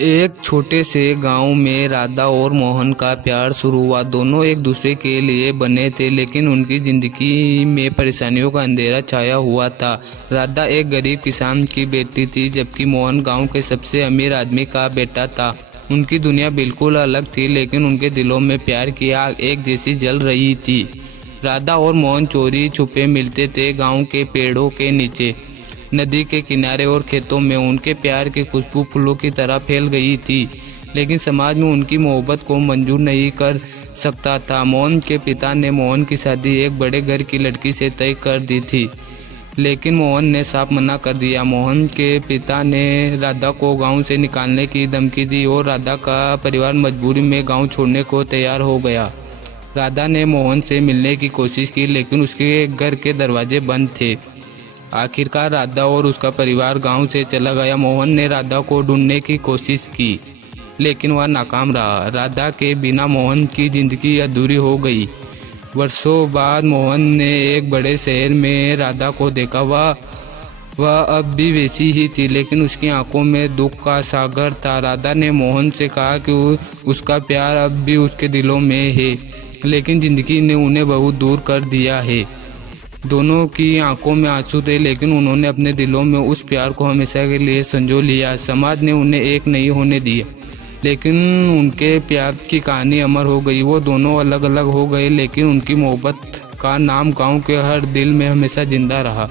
एक छोटे से गांव में राधा और मोहन का प्यार शुरू हुआ। दोनों एक दूसरे के लिए बने थे, लेकिन उनकी जिंदगी में परेशानियों का अंधेरा छाया हुआ था। राधा एक गरीब किसान की बेटी थी, जबकि मोहन गांव के सबसे अमीर आदमी का बेटा था। उनकी दुनिया बिल्कुल अलग थी, लेकिन उनके दिलों में प्यार की आग एक जैसी जल रही थी। राधा और मोहन चोरी छुपे मिलते थे, गाँव के पेड़ों के नीचे, नदी के किनारे और खेतों में। उनके प्यार की खुशबू फूलों की तरह फैल गई थी, लेकिन समाज में उनकी मोहब्बत को मंजूर नहीं कर सकता था। मोहन के पिता ने मोहन की शादी एक बड़े घर की लड़की से तय कर दी थी, लेकिन मोहन ने साफ मना कर दिया। मोहन के पिता ने राधा को गांव से निकालने की धमकी दी और राधा का परिवार मजबूरी में गांव छोड़ने को तैयार हो गया। राधा ने मोहन से मिलने की कोशिश की, लेकिन उसके घर के दरवाजे बंद थे। आखिरकार राधा और उसका परिवार गांव से चला गया। मोहन ने राधा को ढूंढने की कोशिश की, लेकिन वह नाकाम रहा। राधा के बिना मोहन की जिंदगी अधूरी हो गई। वर्षों बाद मोहन ने एक बड़े शहर में राधा को देखा। वह अब भी वैसी ही थी, लेकिन उसकी आंखों में दुख का सागर था। राधा ने मोहन से कहा कि उसका प्यार अब भी उसके दिलों में है, लेकिन जिंदगी ने उन्हें बहुत दूर कर दिया है। दोनों की आंखों में आंसू थे, लेकिन उन्होंने अपने दिलों में उस प्यार को हमेशा के लिए संजो लिया। समाज ने उन्हें एक नहीं होने दिया, लेकिन उनके प्यार की कहानी अमर हो गई। वो दोनों अलग अलग हो गए, लेकिन उनकी मोहब्बत का नाम गांव के हर दिल में हमेशा जिंदा रहा।